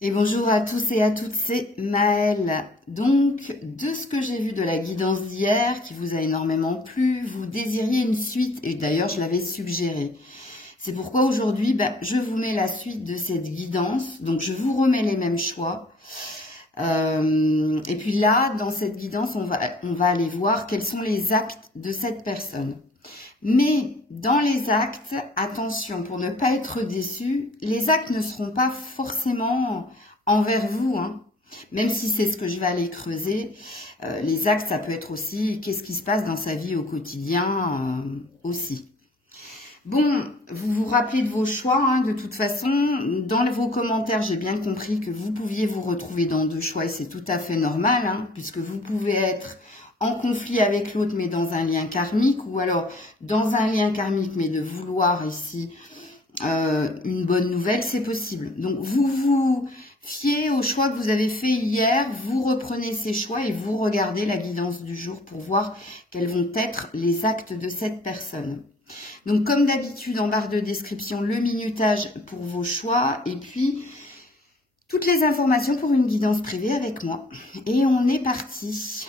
Et bonjour à tous et à toutes, c'est Maëlle. Donc, de ce que j'ai vu de la guidance d'hier, qui vous a énormément plu, vous désiriez une suite, et d'ailleurs je l'avais suggéré. C'est pourquoi aujourd'hui, je vous mets la suite de cette guidance, donc je vous remets les mêmes choix. Et puis là, dans cette guidance, on va aller voir quels sont les actes de cette personne. Mais dans les actes, attention, pour ne pas être déçu, les actes ne seront pas forcément envers vous, hein. Même si c'est ce que je vais aller creuser, les actes, ça peut être aussi qu'est-ce qui se passe dans sa vie au quotidien aussi. Bon, vous vous rappelez de vos choix, hein, de toute façon. Dans vos commentaires, j'ai bien compris que vous pouviez vous retrouver dans deux choix et c'est tout à fait normal, hein, puisque vous pouvez être en conflit avec l'autre, mais dans un lien karmique, ou alors dans un lien karmique, mais de vouloir ici une bonne nouvelle, c'est possible. Donc, vous vous fiez au choix que vous avez fait hier, vous reprenez ces choix et vous regardez la guidance du jour pour voir quels vont être les actes de cette personne. Donc, comme d'habitude, en barre de description, le minutage pour vos choix et puis toutes les informations pour une guidance privée avec moi. Et on est parti.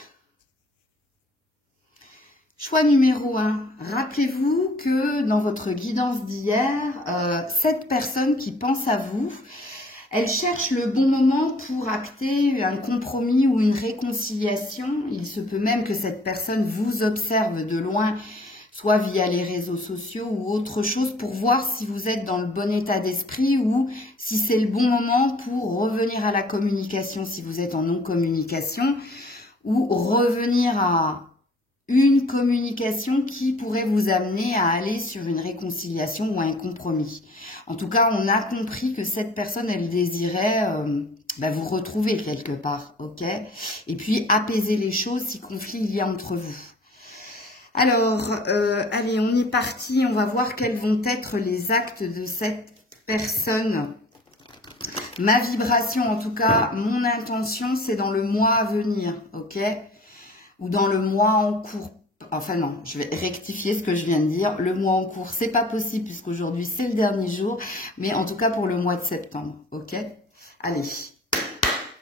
Choix numéro 1. Rappelez-vous que dans votre guidance d'hier, cette personne qui pense à vous, elle cherche le bon moment pour acter un compromis ou une réconciliation. Il se peut même que cette personne vous observe de loin, soit via les réseaux sociaux ou autre chose, pour voir si vous êtes dans le bon état d'esprit ou si c'est le bon moment pour revenir à la communication si vous êtes en non-communication, ou revenir à une communication qui pourrait vous amener à aller sur une réconciliation ou un compromis. En tout cas, on a compris que cette personne, elle désirait vous retrouver quelque part, ok? Et puis apaiser les choses si conflit il y a entre vous. Alors, allez, on est parti. On va voir quels vont être les actes de cette personne. Ma vibration, en tout cas, mon intention, c'est dans le mois à venir, ok? Ou dans le mois en cours. Enfin non, je vais rectifier ce que je viens de dire. Le mois en cours, c'est pas possible puisqu'aujourd'hui c'est le dernier jour. Mais en tout cas pour le mois de septembre, ok? Allez,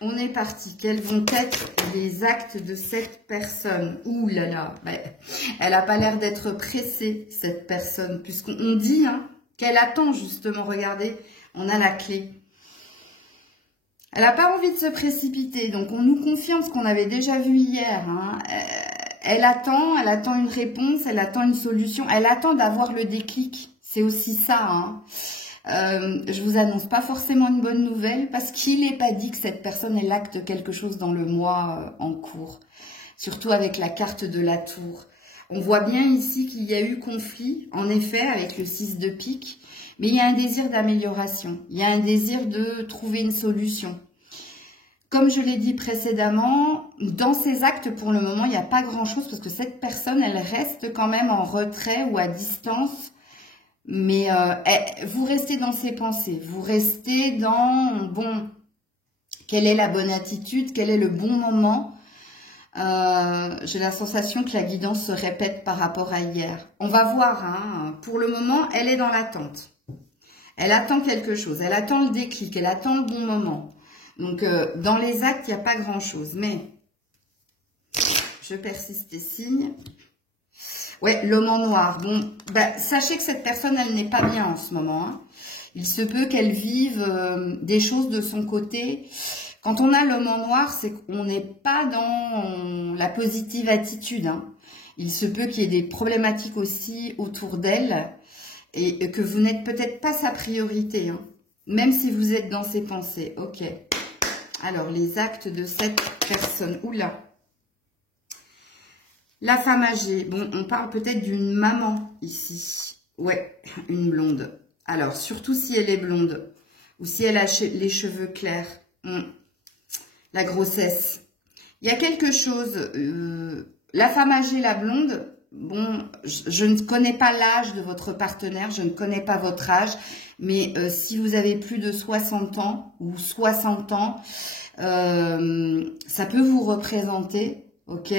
on est parti. Quels vont être les actes de cette personne? Ouh là là, elle n'a pas l'air d'être pressée, cette personne. Puisqu'on dit qu'elle attend justement, regardez, on a la clé. Elle n'a pas envie de se précipiter, donc on nous confirme ce qu'on avait déjà vu hier. Elle attend une réponse, elle attend une solution, elle attend d'avoir le déclic. C'est aussi ça. Je vous annonce pas forcément une bonne nouvelle parce qu'il n'est pas dit que cette personne elle acte quelque chose dans le mois en cours. Surtout avec la carte de la tour. On voit bien ici qu'il y a eu conflit, en effet, avec le 6 de pique. Mais il y a un désir d'amélioration, il y a un désir de trouver une solution. Comme je l'ai dit précédemment, dans ces actes, pour le moment, il n'y a pas grand-chose parce que cette personne, elle reste quand même en retrait ou à distance. Mais vous restez dans ses pensées, vous restez dans, bon, quelle est la bonne attitude, quel est le bon moment. J'ai la sensation que la guidance se répète par rapport à hier. On va voir, pour le moment, elle est dans l'attente. Elle attend quelque chose, elle attend le déclic, elle attend le bon moment. Donc, dans les actes, il n'y a pas grand-chose. Mais, je persiste et signe. Ouais, l'homme en noir. Bon, sachez que cette personne, elle n'est pas bien en ce moment. Il se peut qu'elle vive des choses de son côté. Quand on a l'homme en noir, c'est qu'on n'est pas dans la positive attitude. Il se peut qu'il y ait des problématiques aussi autour d'elle. Et que vous n'êtes peut-être pas sa priorité, même si vous êtes dans ses pensées. Ok. Alors, les actes de cette personne. Oula. La femme âgée. Bon, on parle peut-être d'une maman ici. Ouais, une blonde. Alors, surtout si elle est blonde. Ou si elle a les cheveux clairs. La grossesse. Il y a quelque chose. La femme âgée, la blonde. Bon, je ne connais pas l'âge de votre partenaire, je ne connais pas votre âge, mais si vous avez plus de 60 ans ou 60 ans, ça peut vous représenter, ok?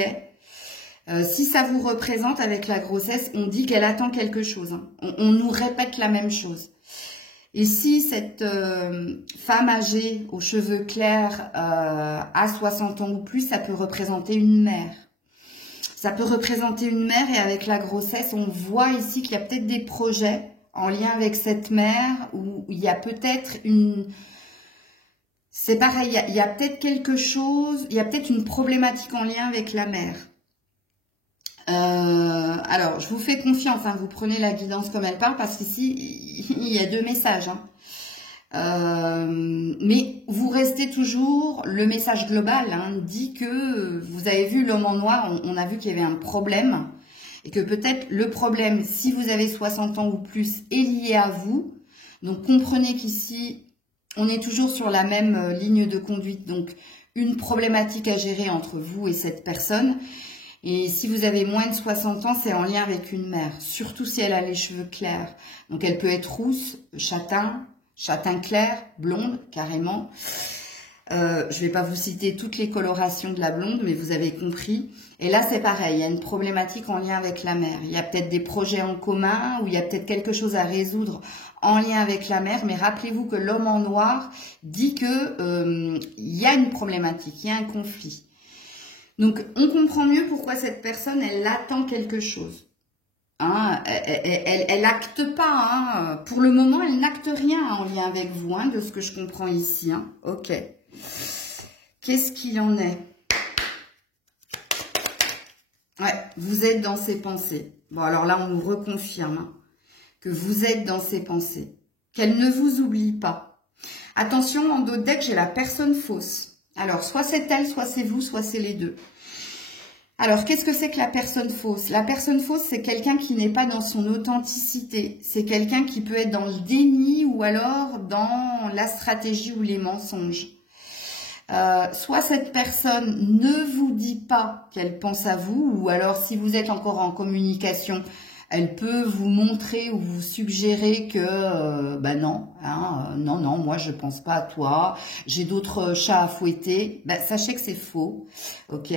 Si ça vous représente avec la grossesse, on dit qu'elle attend quelque chose. On nous répète la même chose. Et si cette femme âgée aux cheveux clairs a 60 ans ou plus, ça peut représenter une mère. Ça peut représenter une mère et avec la grossesse, on voit ici qu'il y a peut-être des projets en lien avec cette mère où il y a peut-être une... C'est pareil, il y a peut-être quelque chose, il y a peut-être une problématique en lien avec la mère. Alors, je vous fais confiance, hein, vous prenez la guidance comme elle parle, parce qu'ici, il y a deux messages. Hein. Mais vous restez toujours, le message global dit que vous avez vu l'homme en noir, on a vu qu'il y avait un problème, et que peut-être le problème, si vous avez 60 ans ou plus, est lié à vous. Donc, comprenez qu'ici, on est toujours sur la même ligne de conduite, donc une problématique à gérer entre vous et cette personne. Et si vous avez moins de 60 ans, c'est en lien avec une mère, surtout si elle a les cheveux clairs. Donc elle peut être rousse, châtain clair, blonde, carrément. Je ne vais pas vous citer toutes les colorations de la blonde, mais vous avez compris. Et là, c'est pareil, il y a une problématique en lien avec la mère. Il y a peut-être des projets en commun, ou il y a peut-être quelque chose à résoudre en lien avec la mère. Mais rappelez-vous que l'homme en noir dit que il y a une problématique, il y a un conflit. Donc, on comprend mieux pourquoi cette personne, elle attend quelque chose. Hein, elle acte pas. Hein. Pour le moment, elle n'acte rien en lien avec vous, hein, de ce que je comprends ici. Hein. Ok. Qu'est-ce qu'il en est? Ouais, vous êtes dans ses pensées. Bon, alors là, on vous reconfirme hein, que vous êtes dans ses pensées. Qu'elle ne vous oublie pas. Attention, en dos de deck, j'ai la personne fausse. Alors, soit c'est elle, soit c'est vous, soit c'est les deux. Alors, qu'est-ce que c'est que la personne fausse? La personne fausse, c'est quelqu'un qui n'est pas dans son authenticité. C'est quelqu'un qui peut être dans le déni ou alors dans la stratégie ou les mensonges. Soit cette personne ne vous dit pas qu'elle pense à vous, ou alors si vous êtes encore en communication, elle peut vous montrer ou vous suggérer que non, hein, non, moi je pense pas à toi, j'ai d'autres chats à fouetter. Sachez que c'est faux, ok.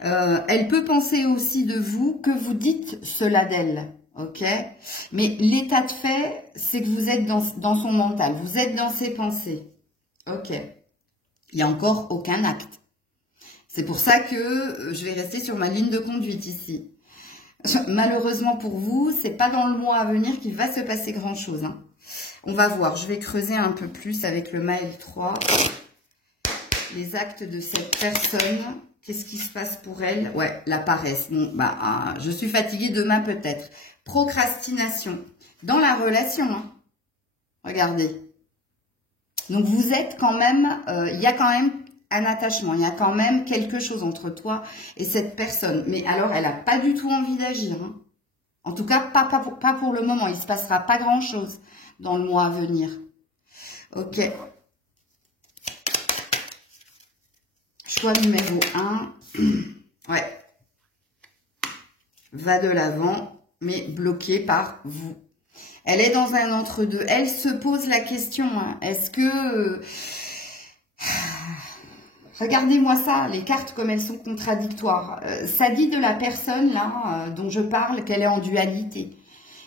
Elle peut penser aussi de vous que vous dites cela d'elle, ok. Mais l'état de fait, c'est que vous êtes dans son mental, vous êtes dans ses pensées, ok. Il n'y a encore aucun acte. C'est pour ça que je vais rester sur ma ligne de conduite ici. Malheureusement pour vous, c'est pas dans le mois à venir qu'il va se passer grand-chose. Hein. On va voir, je vais creuser un peu plus avec le mail 3. Les actes de cette personne, qu'est-ce qui se passe pour elle? Ouais, la paresse. Bon, je suis fatiguée, demain peut-être. Procrastination. Dans la relation, hein. Regardez. Donc vous êtes quand même, il y a quand même un attachement, il y a quand même quelque chose entre toi et cette personne. Mais alors, elle n'a pas du tout envie d'agir. Hein. En tout cas, pas pour le moment. Il ne se passera pas grand-chose dans le mois à venir. Ok. Choix numéro 1. Ouais. Va de l'avant, mais bloqué par vous. Elle est dans un entre-deux. Elle se pose la question, hein, est-ce que... Regardez-moi ça, les cartes comme elles sont contradictoires. Ça dit de la personne là dont je parle qu'elle est en dualité.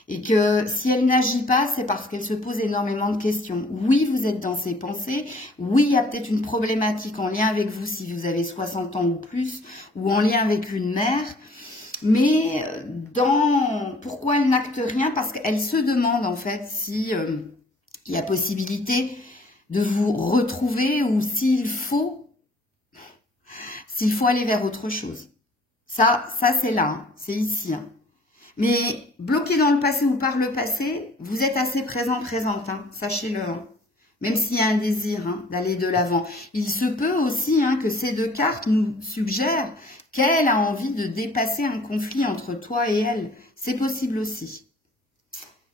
Et que si elle n'agit pas, c'est parce qu'elle se pose énormément de questions. Oui, vous êtes dans ses pensées. Oui, il y a peut-être une problématique en lien avec vous si vous avez 60 ans ou plus, ou en lien avec une mère. Mais pourquoi elle n'acte rien? Parce qu'elle se demande en fait si il y a possibilité de vous retrouver ou s'il faut aller vers autre chose. Ça c'est là, hein, c'est ici. Hein. Mais bloqué dans le passé ou par le passé, vous êtes assez présente, hein, sachez-le. Hein. Même s'il y a un désir hein, d'aller de l'avant. Il se peut aussi hein, que ces deux cartes nous suggèrent qu'elle a envie de dépasser un conflit entre toi et elle. C'est possible aussi.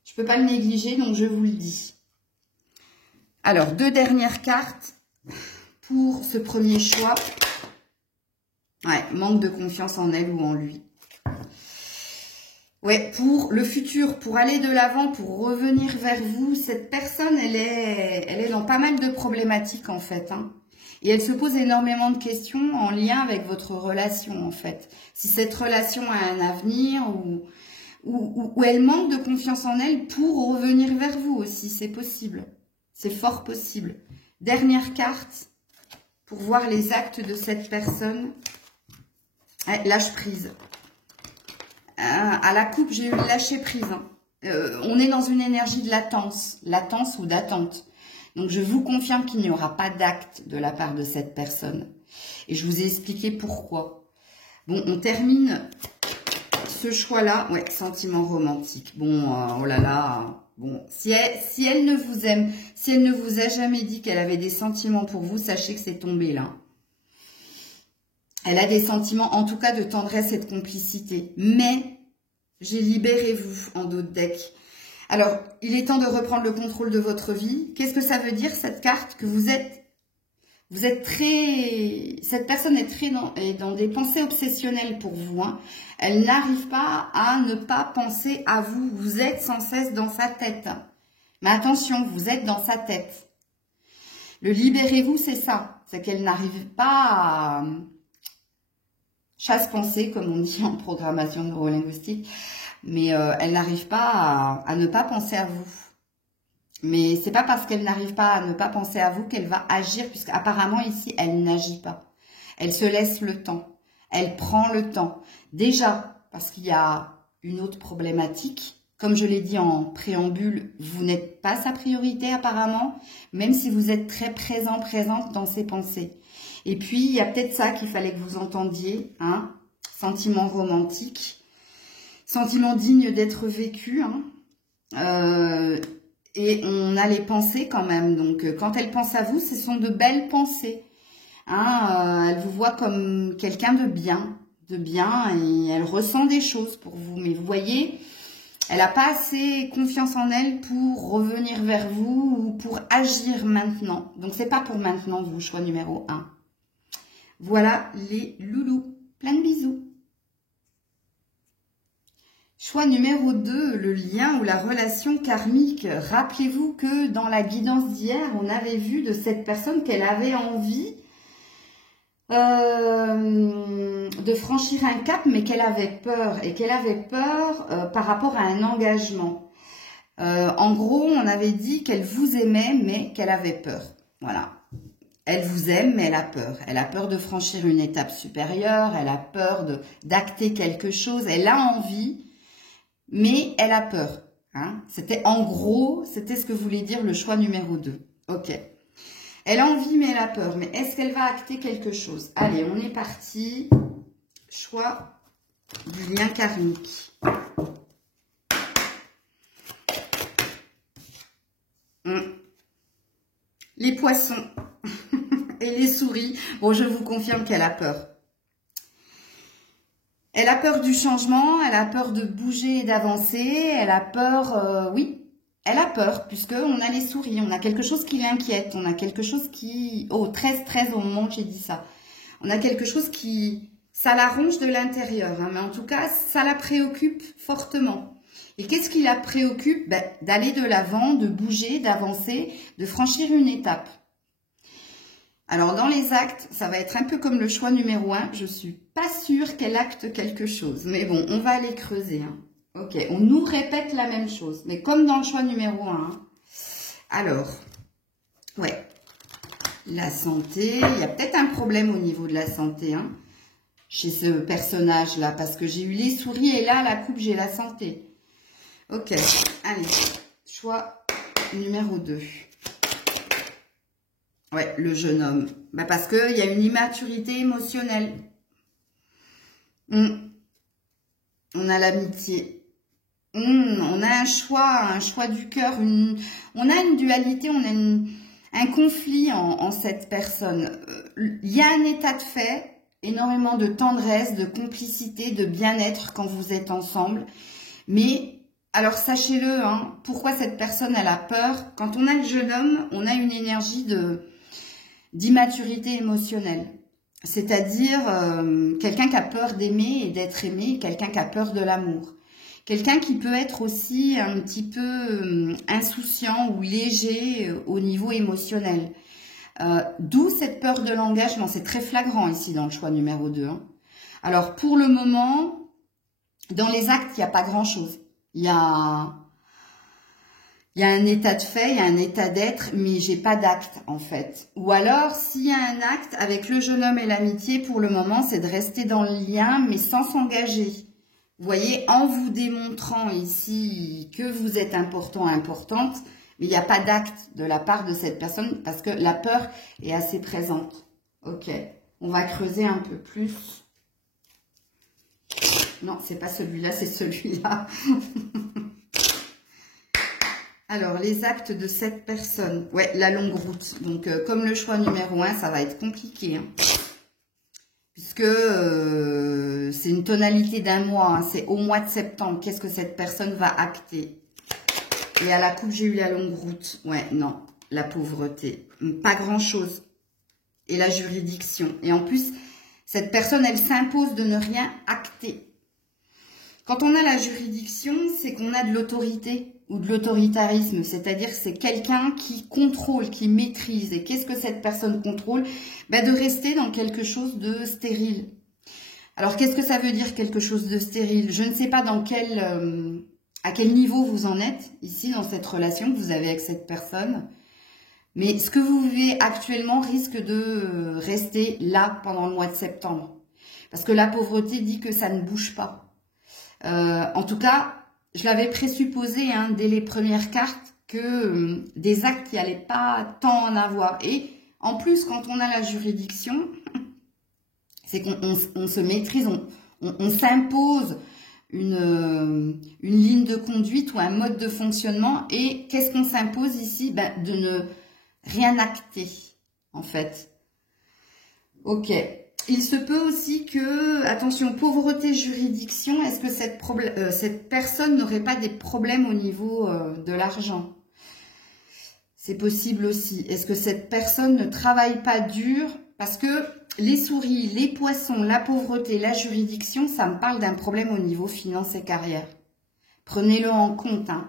Je ne peux pas le négliger, donc je vous le dis. Alors, 2 dernières cartes pour ce premier choix. Ouais, manque de confiance en elle ou en lui. Ouais, pour le futur, pour aller de l'avant, pour revenir vers vous, cette personne, elle est dans pas mal de problématiques en fait. Hein. Et elle se pose énormément de questions en lien avec votre relation en fait. Si cette relation a un avenir ou elle manque de confiance en elle pour revenir vers vous aussi, c'est possible. C'est fort possible. Dernière carte pour voir les actes de cette personne. Lâche prise. À la coupe, j'ai eu le lâcher prise. Hein. On est dans une énergie de latence ou d'attente. Donc, je vous confirme qu'il n'y aura pas d'acte de la part de cette personne. Et je vous ai expliqué pourquoi. Bon, on termine ce choix-là. Ouais, sentiment romantique. Bon, oh là là. Bon, si elle ne vous aime, si elle ne vous a jamais dit qu'elle avait des sentiments pour vous, sachez que c'est tombé là. Elle a des sentiments, en tout cas, de tendresse et de complicité. Mais, j'ai libérez-vous en dos de deck. Alors, il est temps de reprendre le contrôle de votre vie. Qu'est-ce que ça veut dire, cette carte? Que vous êtes très... Cette personne est dans des pensées obsessionnelles pour vous. Hein. Elle n'arrive pas à ne pas penser à vous. Vous êtes sans cesse dans sa tête. Mais attention, vous êtes dans sa tête. Le libérez-vous, c'est ça. C'est qu'elle n'arrive pas à... chasse-pensée, comme on dit en programmation neurolinguistique. Mais elle n'arrive pas à ne pas penser à vous. Mais c'est pas parce qu'elle n'arrive pas à ne pas penser à vous qu'elle va agir, puisqu'apparemment ici, elle n'agit pas. Elle se laisse le temps. Elle prend le temps. Déjà, parce qu'il y a une autre problématique. Comme je l'ai dit en préambule, vous n'êtes pas sa priorité apparemment, même si vous êtes très présente dans ses pensées. Et puis, il y a peut-être ça qu'il fallait que vous entendiez, hein, sentiment romantique. Sentiment digne d'être vécu. Hein. Et on a les pensées quand même. Donc, quand elle pense à vous, ce sont de belles pensées. Hein. Elle vous voit comme quelqu'un de bien. Et elle ressent des choses pour vous. Mais vous voyez, elle n'a pas assez confiance en elle pour revenir vers vous ou pour agir maintenant. Donc, c'est pas pour maintenant, vous, choix numéro 1. Voilà les loulous. Plein de bisous. Choix numéro 2, le lien ou la relation karmique. Rappelez-vous que dans la guidance d'hier, on avait vu de cette personne qu'elle avait envie de franchir un cap, mais qu'elle avait peur. Et qu'elle avait peur par rapport à un engagement. En gros, on avait dit qu'elle vous aimait, mais qu'elle avait peur. Voilà. Elle vous aime, mais elle a peur. Elle a peur de franchir une étape supérieure. Elle a peur d'acter quelque chose. Elle a envie, mais elle a peur. Hein. C'était en gros, c'était ce que voulait dire le choix numéro 2. Ok. Elle a envie, mais elle a peur. Mais est-ce qu'elle va acter quelque chose? Allez, on est parti. Choix du lien karmique. Les poissons et les souris. Bon, je vous confirme qu'elle a peur. Elle a peur du changement, elle a peur de bouger et d'avancer, elle a peur, oui, elle a peur, puisqu'on a les souris, on a quelque chose qui l'inquiète, on a quelque chose qui... Oh, 13 au moment où j'ai dit ça. On a quelque chose qui... Ça la ronge de l'intérieur, hein, mais en tout cas, ça la préoccupe fortement. Et qu'est-ce qui la préoccupe? Ben, d'aller de l'avant, de bouger, d'avancer, de franchir une étape. Alors, dans les actes, ça va être un peu comme le choix numéro 1. Je suis pas sûre qu'elle acte quelque chose. Mais bon, on va aller creuser. Hein. Ok, on nous répète la même chose. Mais comme dans le choix numéro 1. Hein. Alors, ouais. La santé. Il y a peut-être un problème au niveau de la santé. Hein, chez ce personnage-là. Parce que j'ai eu les souris et là, à la coupe, j'ai la santé. Ok, allez. Choix numéro 2. Ouais, le jeune homme. Bah parce qu'il y a une immaturité émotionnelle. On a l'amitié. On a un choix du cœur. On a une dualité, on a un conflit en cette personne. Il y a un état de fait, énormément de tendresse, de complicité, de bien-être quand vous êtes ensemble. Mais... alors, sachez-le, hein, pourquoi cette personne, elle a peur. Quand on a le jeune homme, on a une énergie d'immaturité émotionnelle. C'est-à-dire quelqu'un qui a peur d'aimer et d'être aimé, quelqu'un qui a peur de l'amour. Quelqu'un qui peut être aussi un petit peu insouciant ou léger au niveau émotionnel. D'où cette peur de l'engagement. C'est très flagrant ici dans le choix numéro 2. Hein. Alors, pour le moment... Dans les actes, il n'y a pas grand-chose. Il y a un état de fait, il y a un état d'être, mais j'ai pas d'acte en fait. Ou alors, s'il y a un acte avec le jeune homme et l'amitié, pour le moment, c'est de rester dans le lien, mais sans s'engager. Vous voyez, en vous démontrant ici que vous êtes important, importante, mais il n'y a pas d'acte de la part de cette personne parce que la peur est assez présente. Ok, on va creuser un peu plus. Non, c'est pas celui-là, c'est celui-là. Alors, les actes de cette personne. Ouais, la longue route. Donc, comme le choix numéro 1, ça va être compliqué. Hein, puisque c'est une tonalité d'un mois. Hein, c'est au mois de septembre. Qu'est-ce que cette personne va acter? Et à la coupe, j'ai eu la longue route. Ouais, non. La pauvreté. Pas grand-chose. Et la juridiction. Et en plus, cette personne, elle s'impose de ne rien acter. Quand on a la juridiction, c'est qu'on a de l'autorité ou de l'autoritarisme, c'est-à-dire c'est quelqu'un qui contrôle, qui maîtrise. Et qu'est-ce que cette personne contrôle? Ben, de rester dans quelque chose de stérile. Alors, qu'est-ce que ça veut dire quelque chose de stérile? Je ne sais pas dans à quel niveau vous en êtes ici dans cette relation que vous avez avec cette personne. Mais ce que vous vivez actuellement risque de rester là pendant le mois de septembre. Parce que la pauvreté dit que ça ne bouge pas. En tout cas, je l'avais présupposé hein, dès les premières cartes que des actes, il n'y allait pas tant en avoir. Et en plus, quand on a la juridiction, c'est qu'on se maîtrise, on s'impose une ligne de conduite ou un mode de fonctionnement. Et qu'est-ce qu'on s'impose ici? Ben, de ne rien acter, en fait. Ok. Il se peut aussi que, attention, pauvreté, juridiction, est-ce que cette personne n'aurait pas des problèmes au niveau de l'argent? C'est possible aussi. Est-ce que cette personne ne travaille pas dur? Parce que les souris, les poissons, la pauvreté, la juridiction, ça me parle d'un problème au niveau finance et carrière. Prenez-le en compte. Hein.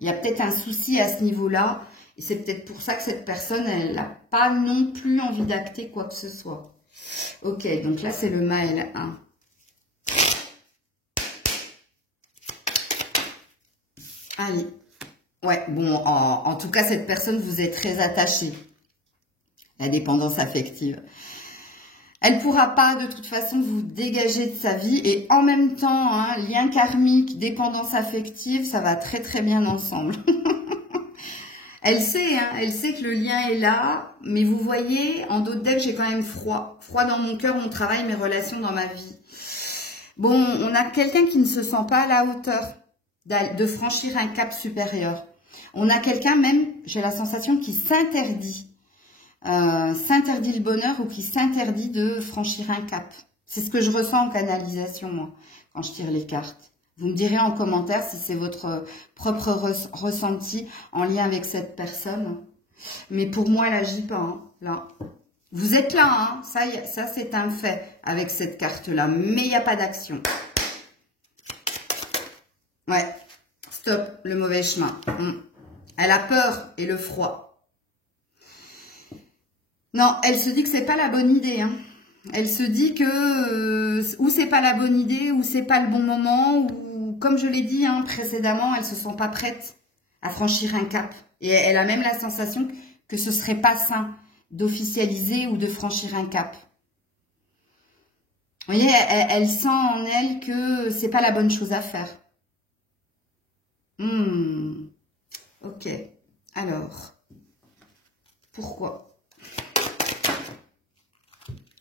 Il y a peut-être un souci à ce niveau-là. Et c'est peut-être pour ça que cette personne, elle n'a pas non plus envie d'acter quoi que ce soit. Ok, donc là, c'est le Maël 1. Allez. Ouais, bon, en tout cas, cette personne vous est très attachée. La dépendance affective. Elle ne pourra pas, de toute façon, vous dégager de sa vie. Et en même temps, hein, lien karmique, dépendance affective, ça va très, très bien ensemble. Elle sait, hein, elle sait que le lien est là, mais vous voyez, en d'autres decks, j'ai quand même froid. Froid dans mon cœur, mon travail, mes relations dans ma vie. Bon, on a quelqu'un qui ne se sent pas à la hauteur de franchir un cap supérieur. On a quelqu'un même, j'ai la sensation, qui s'interdit le bonheur ou qui s'interdit de franchir un cap. C'est ce que je ressens en canalisation, moi, quand je tire les cartes. Vous me direz en commentaire si c'est votre propre ressenti en lien avec cette personne. Mais pour moi, elle n'agit pas. Hein, là. Vous êtes là, hein, ça c'est un fait avec cette carte-là. Mais il n'y a pas d'action. Ouais, stop, le mauvais chemin. Elle a peur et le froid. Non, elle se dit que c'est pas la bonne idée. Hein. Elle se dit que ou c'est pas la bonne idée, ou c'est pas le bon moment, ou comme je l'ai dit hein, précédemment, elle se sent pas prête à franchir un cap. Et elle a même la sensation que ce serait pas sain d'officialiser ou de franchir un cap. Vous voyez, elle sent en elle que c'est pas la bonne chose à faire. Ok. Alors, pourquoi?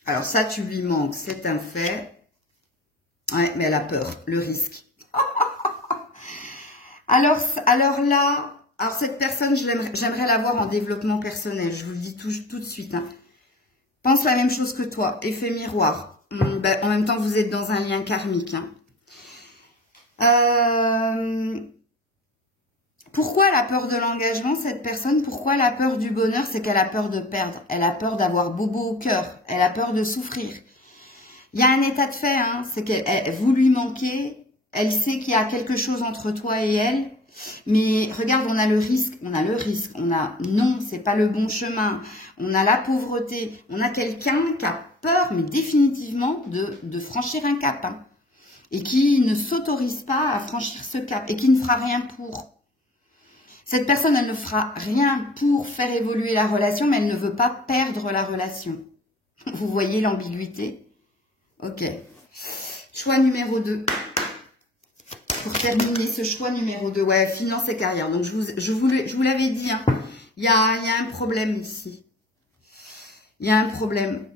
Alors ça, tu lui manques, c'est un fait. Ouais, mais elle a peur, le risque. Alors là, cette personne, j'aimerais la voir en développement personnel. Je vous le dis tout de suite. Hein. Pense la même chose que toi, effet miroir. En même temps, vous êtes dans un lien karmique. Hein. Pourquoi elle a peur de l'engagement, cette personne? Pourquoi elle a peur du bonheur? C'est qu'elle a peur de perdre. Elle a peur d'avoir bobo au cœur. Elle a peur de souffrir. Il y a un état de fait, hein, c'est que vous lui manquez. Elle sait qu'il y a quelque chose entre toi et elle. Mais regarde, on a le risque. Non, c'est pas le bon chemin. On a la pauvreté. On a quelqu'un qui a peur, mais définitivement, de franchir un cap. Hein. et qui ne s'autorise pas à franchir ce cap et qui ne fera rien pour. Cette personne, elle ne fera rien pour faire évoluer la relation, mais elle ne veut pas perdre la relation. Vous voyez l'ambiguïté? Ok. Choix numéro 2. Pour terminer ce choix numéro 2. Ouais, finance et carrière. Donc, je vous l'avais dit, hein, il y a un problème ici. Il y a un problème.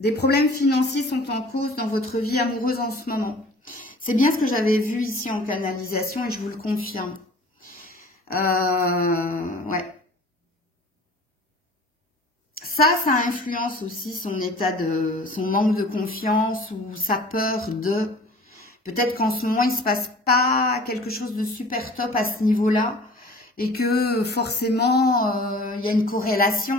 Des problèmes financiers sont en cause dans votre vie amoureuse en ce moment. C'est bien ce que j'avais vu ici en canalisation et je vous le confirme. Ouais. Ça influence aussi son son manque de confiance ou sa peur de... Peut-être qu'en ce moment, il ne se passe pas quelque chose de super top à ce niveau-là et que forcément, il y a une corrélation,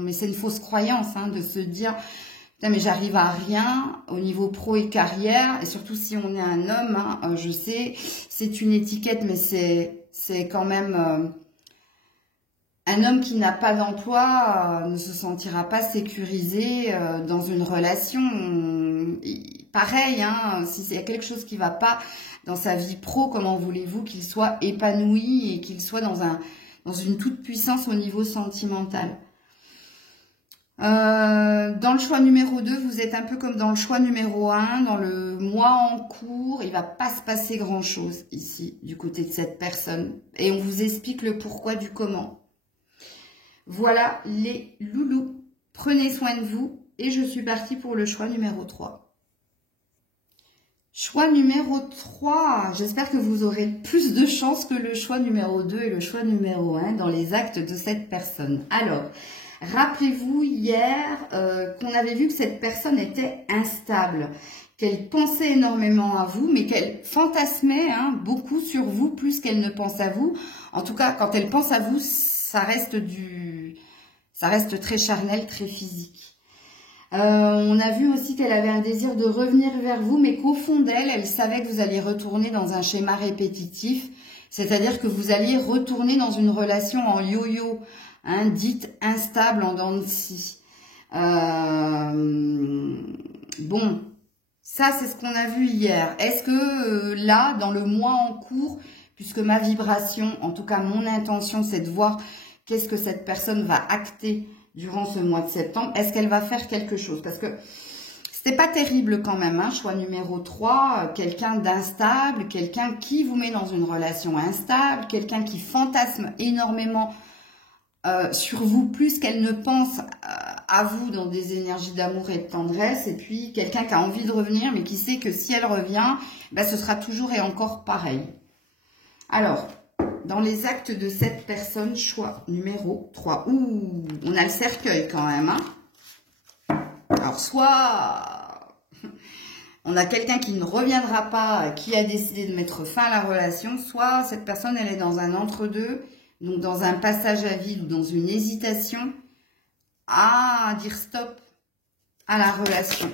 mais c'est une fausse croyance hein, de se dire « Putain, mais j'arrive à rien au niveau pro et carrière » et surtout si on est un homme, hein, je sais, c'est une étiquette, mais c'est quand même... un homme qui n'a pas d'emploi ne se sentira pas sécurisé dans une relation. Pareil, hein, s'il y a quelque chose qui ne va pas dans sa vie pro, comment voulez-vous qu'il soit épanoui et qu'il soit dans une toute-puissance au niveau sentimental. Dans le choix numéro 2, vous êtes un peu comme dans le choix numéro 1, dans le mois en cours, il ne va pas se passer grand-chose ici, du côté de cette personne. Et on vous explique le pourquoi du comment. Voilà les loulous. Prenez soin de vous et je suis partie pour le choix numéro 3. Choix numéro 3. J'espère que vous aurez plus de chance que le choix numéro 2 et le choix numéro 1 dans les actes de cette personne. Alors, rappelez-vous hier qu'on avait vu que cette personne était instable, qu'elle pensait énormément à vous, mais qu'elle fantasmait hein, beaucoup sur vous, plus qu'elle ne pense à vous. En tout cas, quand elle pense à vous, ça reste très charnel, très physique. On a vu aussi qu'elle avait un désir de revenir vers vous, mais qu'au fond d'elle, elle savait que vous alliez retourner dans un schéma répétitif, c'est-à-dire que vous alliez retourner dans une relation en yo-yo, hein, dite instable en dents de scie. Bon, ça c'est ce qu'on a vu hier. Est-ce que là, dans le mois en cours, puisque ma vibration, en tout cas mon intention, c'est de voir qu'est-ce que cette personne va acter durant ce mois de septembre. Est-ce qu'elle va faire quelque chose? Parce que c'était pas terrible quand même, hein, choix numéro 3, quelqu'un d'instable, quelqu'un qui vous met dans une relation instable, quelqu'un qui fantasme énormément sur vous, plus qu'elle ne pense à vous dans des énergies d'amour et de tendresse, et puis quelqu'un qui a envie de revenir, mais qui sait que si elle revient, ben, ce sera toujours et encore pareil. Alors, dans les actes de cette personne, choix numéro 3. Ouh, on a le cercueil quand même. Hein. Alors, soit on a quelqu'un qui ne reviendra pas, qui a décidé de mettre fin à la relation, soit cette personne, elle est dans un entre-deux, donc dans un passage à vide ou dans une hésitation à dire stop à la relation.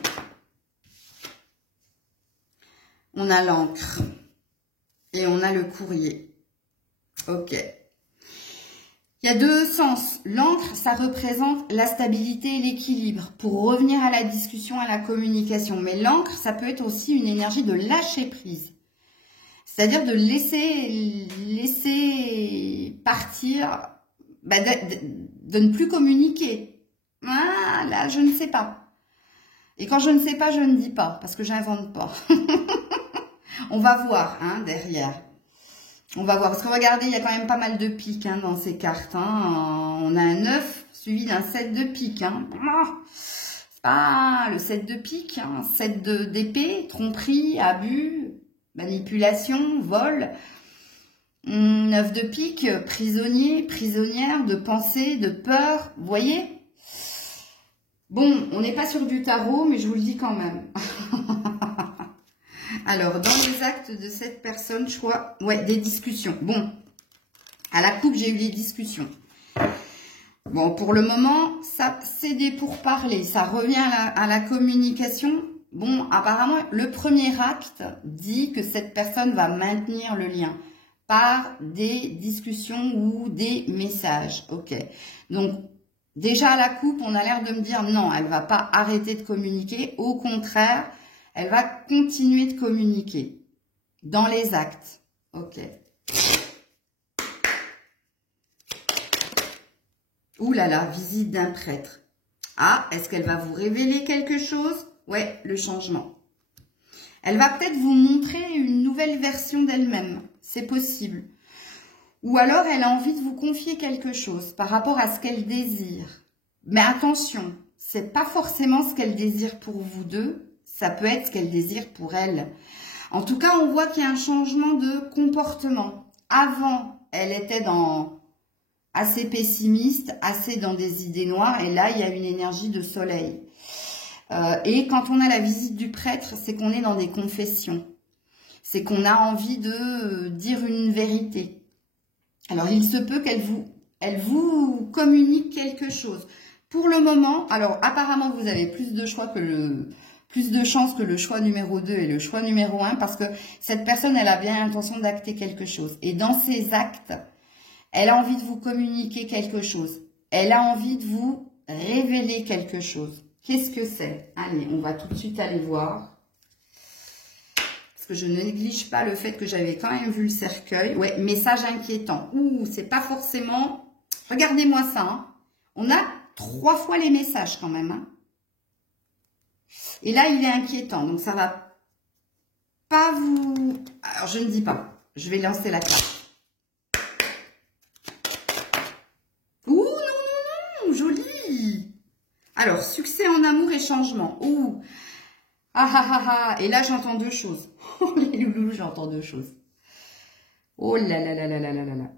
On a l'encre et on a le courrier. Ok. Il y a deux sens. L'encre, ça représente la stabilité et l'équilibre pour revenir à la discussion, à la communication. Mais l'encre, ça peut être aussi une énergie de lâcher prise. C'est-à-dire de laisser partir, bah de ne plus communiquer. Ah, là, je ne sais pas. Et quand je ne sais pas, je ne dis pas, parce que j'invente pas. On va voir, hein, derrière. On va voir, parce que regardez, il y a quand même pas mal de piques hein, dans ces cartes. Hein. On a un 9 suivi d'un 7 de pique. Hein. C'est pas le 7 de pique, hein. 7 d'épée, tromperie, abus, manipulation, vol. 9 de pique, prisonnier, prisonnière, de pensée, de peur, vous voyez? Bon, on n'est pas sur du tarot, mais je vous le dis quand même. Alors, dans les actes de cette personne, choix, ouais, des discussions. Bon, à la coupe, j'ai eu les discussions. Bon, pour le moment, ça c'est des pourparlers, ça revient à la communication. Bon, apparemment, le premier acte dit que cette personne va maintenir le lien par des discussions ou des messages. Ok, donc déjà à la coupe, on a l'air de me dire non, elle va pas arrêter de communiquer, au contraire, elle va continuer de communiquer. Dans les actes. Ok. Ouh là là, visite d'un prêtre. Ah, est-ce qu'elle va vous révéler quelque chose? Ouais, le changement. Elle va peut-être vous montrer une nouvelle version d'elle-même. C'est possible. Ou alors, elle a envie de vous confier quelque chose par rapport à ce qu'elle désire. Mais attention, c'est pas forcément ce qu'elle désire pour vous deux. Ça peut être ce qu'elle désire pour elle. En tout cas, on voit qu'il y a un changement de comportement. Avant, elle était assez pessimiste, assez dans des idées noires. Et là, il y a une énergie de soleil. Et quand on a la visite du prêtre, c'est qu'on est dans des confessions. C'est qu'on a envie de dire une vérité. Alors, il se peut elle vous communique quelque chose. Pour le moment, alors apparemment, vous avez plus de chance que le choix numéro 2 et le choix numéro 1 parce que cette personne, elle a bien l'intention d'acter quelque chose. Et dans ses actes, elle a envie de vous communiquer quelque chose. Elle a envie de vous révéler quelque chose. Qu'est-ce que c'est? Allez, on va tout de suite aller voir. Parce que je ne néglige pas le fait que j'avais quand même vu le cercueil. Ouais, message inquiétant. Ouh, c'est pas forcément... Regardez-moi ça. Hein. On a 3 fois les messages quand même. Hein. Et là, il est inquiétant. Donc, ça va pas vous... Alors, je ne dis pas. Je vais lancer la carte. Ouh, non, joli. Alors, succès en amour et changement. Ouh. Ah, ah, ah, ah. Et là, j'entends 2 choses. Oh, les loulous, j'entends 2 choses. Oh là là là là là là là là.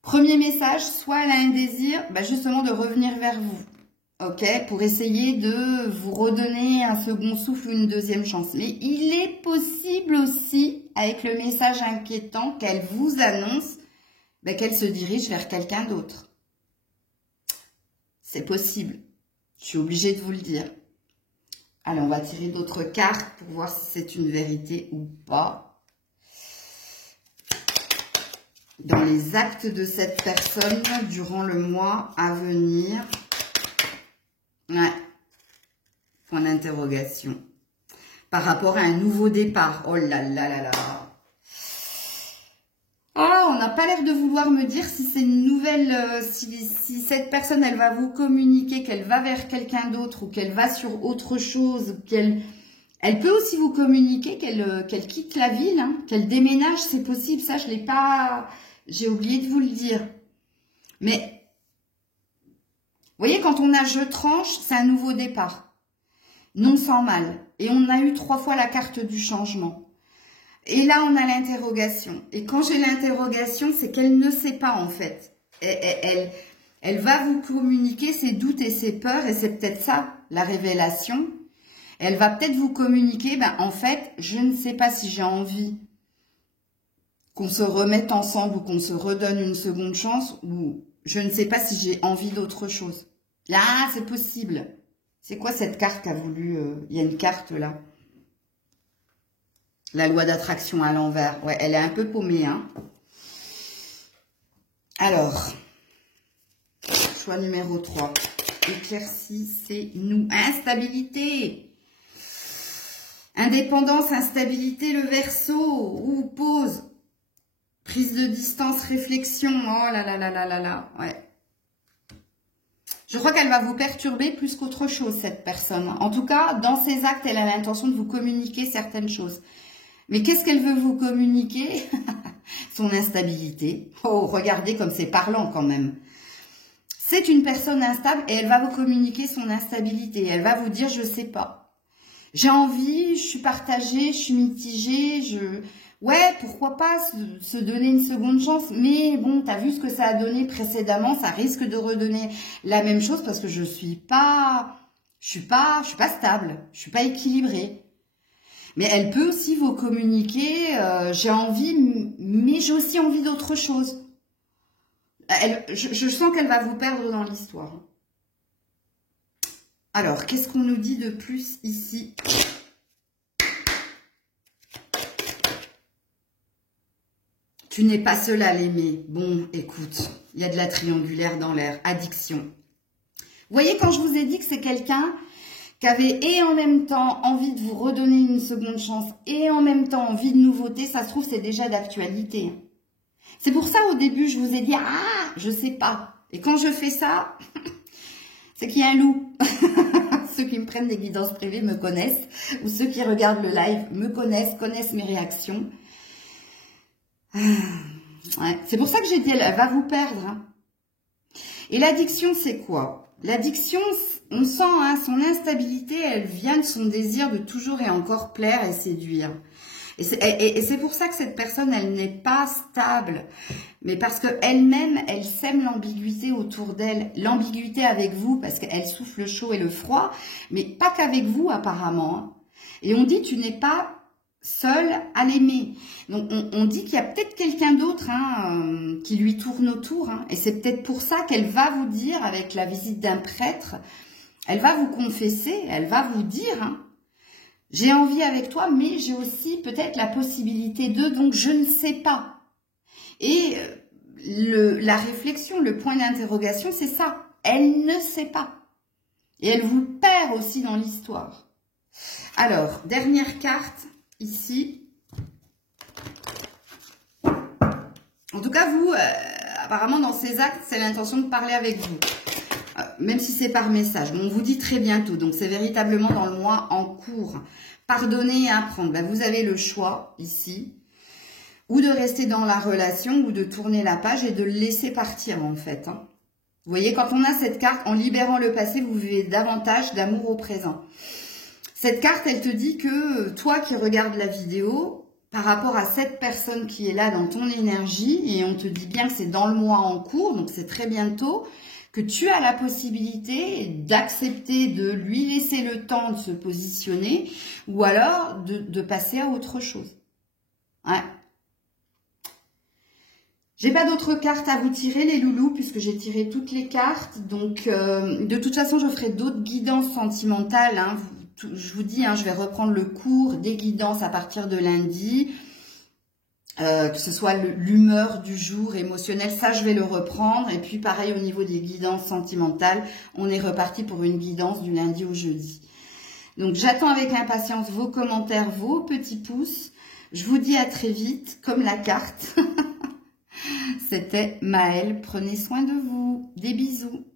Premier message, soit elle a un désir, justement, de revenir vers vous. Ok, pour essayer de vous redonner un second souffle ou une deuxième chance. Mais il est possible aussi, avec le message inquiétant, qu'elle vous annonce qu'elle se dirige vers quelqu'un d'autre. C'est possible. Je suis obligée de vous le dire. Allez, on va tirer d'autres cartes pour voir si c'est une vérité ou pas. Dans les actes de cette personne durant le mois à venir... Ouais. Point d'interrogation. Par rapport à un nouveau départ. Oh là là là là. Ah, on n'a pas l'air de vouloir me dire si c'est une nouvelle... si cette personne, elle va vous communiquer, qu'elle va vers quelqu'un d'autre ou qu'elle va sur autre chose. Elle peut aussi vous communiquer qu'elle quitte la ville, hein, qu'elle déménage, c'est possible. Ça, je l'ai pas... J'ai oublié de vous le dire. Mais... Vous voyez, quand on a je tranche, c'est un nouveau départ. Non sans mal. Et on a eu 3 fois la carte du changement. Et là, on a l'interrogation. Et quand j'ai l'interrogation, c'est qu'elle ne sait pas en fait. Elle va vous communiquer ses doutes et ses peurs. Et c'est peut-être ça, la révélation. Elle va peut-être vous communiquer, en fait, je ne sais pas si j'ai envie qu'on se remette ensemble ou qu'on se redonne une seconde chance. Ou je ne sais pas si j'ai envie d'autre chose. Là, c'est possible. C'est quoi cette carte qu'a voulu... Il y a une carte là. La loi d'attraction à l'envers. Ouais, elle est un peu paumée. Hein. Alors, choix numéro 3. Éclaircissez-nous. Instabilité. Indépendance, instabilité, le Verseau. Ou pause. Prise de distance, réflexion. Oh là là là là là là. Ouais. Je crois qu'elle va vous perturber plus qu'autre chose, cette personne. En tout cas, dans ses actes, elle a l'intention de vous communiquer certaines choses. Mais qu'est-ce qu'elle veut vous communiquer? Son instabilité. Oh, regardez comme c'est parlant quand même. C'est une personne instable et elle va vous communiquer son instabilité. Elle va vous dire, je sais pas. J'ai envie, je suis partagée, je suis mitigée, Ouais, pourquoi pas se donner une seconde chance, mais bon, t'as vu ce que ça a donné précédemment, ça risque de redonner la même chose parce que je suis pas stable, je suis pas équilibrée. Mais elle peut aussi vous communiquer, j'ai envie, mais j'ai aussi envie d'autre chose. Je sens qu'elle va vous perdre dans l'histoire. Alors, qu'est-ce qu'on nous dit de plus ici ? Tu n'es pas seul à l'aimer. Bon, écoute, il y a de la triangulaire dans l'air. Addiction. Vous voyez, quand je vous ai dit que c'est quelqu'un qui avait et en même temps envie de vous redonner une seconde chance et en même temps envie de nouveauté, ça se trouve c'est déjà d'actualité. C'est pour ça au début je vous ai dit « Ah, je sais pas ». Et quand je fais ça, c'est qu'il y a un loup. Ceux qui me prennent des guidances privées me connaissent, ou ceux qui regardent le live me connaissent mes réactions. Ouais. C'est pour ça que j'ai dit, elle va vous perdre. Hein. Et l'addiction, c'est quoi? L'addiction, on sent hein, son instabilité, elle vient de son désir de toujours et encore plaire et séduire. Et c'est pour ça que cette personne, elle n'est pas stable. Mais parce qu'elle-même, elle sème l'ambiguïté autour d'elle. L'ambiguïté avec vous, parce qu'elle souffle le chaud et le froid. Mais pas qu'avec vous, apparemment. Hein. Et on dit, tu n'es pas seul à l'aimer. Donc, on dit qu'il y a peut-être quelqu'un d'autre hein, qui lui tourne autour. Hein. Et c'est peut-être pour ça qu'elle va vous dire, avec la visite d'un prêtre, elle va vous confesser, elle va vous dire... Hein, j'ai envie avec toi, mais j'ai aussi peut-être la possibilité de, donc je ne sais pas. Et la réflexion, le point d'interrogation, c'est ça. Elle ne sait pas. Et elle vous perd aussi dans l'histoire. Alors, dernière carte, ici. En tout cas, vous, apparemment, dans ces actes, c'est l'intention de parler avec vous. Même si c'est par message. On vous dit très bientôt. Donc, c'est véritablement dans le mois en cours. Pardonner et apprendre. Ben, vous avez le choix, ici, ou de rester dans la relation, ou de tourner la page et de le laisser partir, en fait. Hein. Vous voyez, quand on a cette carte, en libérant le passé, vous vivez davantage d'amour au présent. Cette carte, elle te dit que toi qui regardes la vidéo, par rapport à cette personne qui est là dans ton énergie, et on te dit bien que c'est dans le mois en cours, donc c'est très bientôt, que tu as la possibilité d'accepter de lui laisser le temps de se positionner ou alors de passer à autre chose. Ouais. J'ai pas d'autres cartes à vous tirer, les loulous, puisque j'ai tiré toutes les cartes. Donc, de toute façon, je ferai d'autres guidances sentimentales. Hein. Je vous dis, hein, je vais reprendre le cours des guidances à partir de lundi. Que ce soit l'humeur du jour, émotionnelle, ça je vais le reprendre. Et puis pareil au niveau des guidances sentimentales, on est reparti pour une guidance du lundi au jeudi. Donc j'attends avec impatience vos commentaires, vos petits pouces. Je vous dis à très vite, comme la carte. C'était Maëlle, prenez soin de vous. Des bisous.